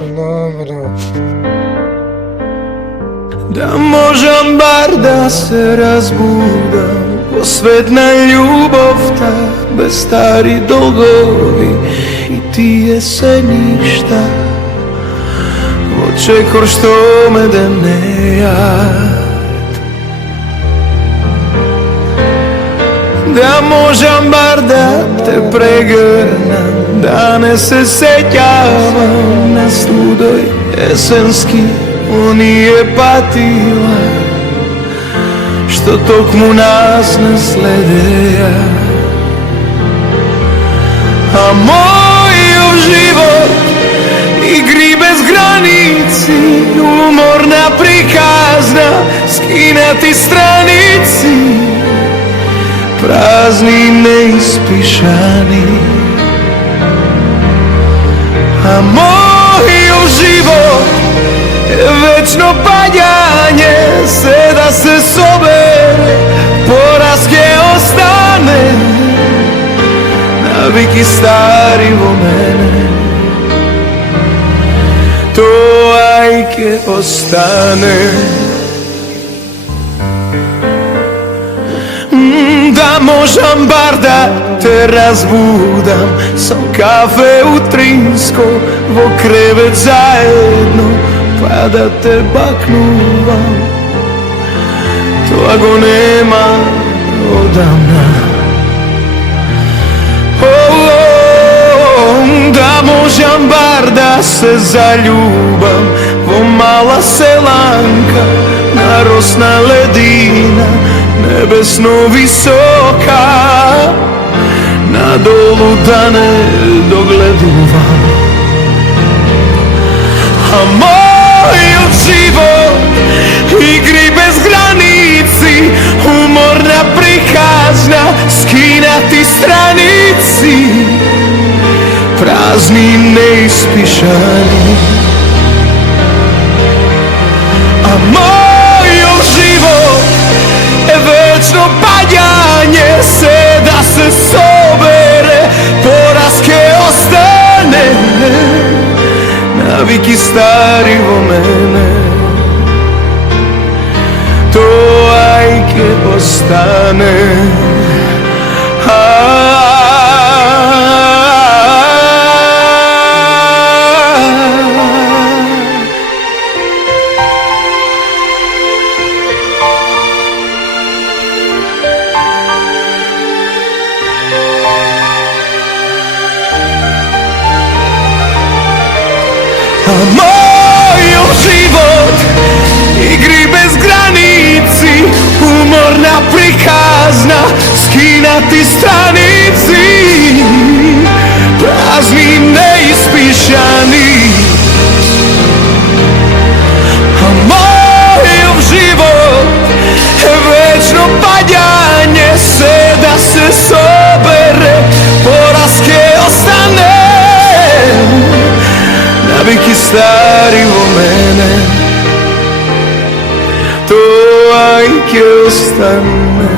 Dobro. Da možem bar da se razbudam, posvetna ljubav ta, bez stari dolgovi i ti jeseništa, očekor što me denejat. Da možem bar da te pregrnem, da ne se sećavam na studoj jesenski, nije patila što tok mu nas ne sledeja. A moj život igri bez granici, umorna prikazna, skinati stranici, prazni neispišani. A moj život večno padjanje, sve da se sobere, poraske ostane, naviki stari vo mene, to ajke ostane. Da možem bar da te razbudam, sam kafe u Trinsko, vo krevet zajedno, pa da te baknuvam, to ako nema odavna. Da možem bar da se zaljubam, vo mala selanka, narosna ledina, nebesno visoka, na dolu da ne dogleduvam. A moj život igri bez granici, umorna prikazna, skinati stranici, prazni neispišani. A moj život večno padjanje, se da se sobere, poraske ostane, naviki stari vo mene, to ajke ostane. A moj život igri bez granici, umorna prikazna, skinati stranici, prazni neispišani. A moj život večno padjanje, se da se sobere, poraske ostane, naviki stari vo mene, to ajke ostane.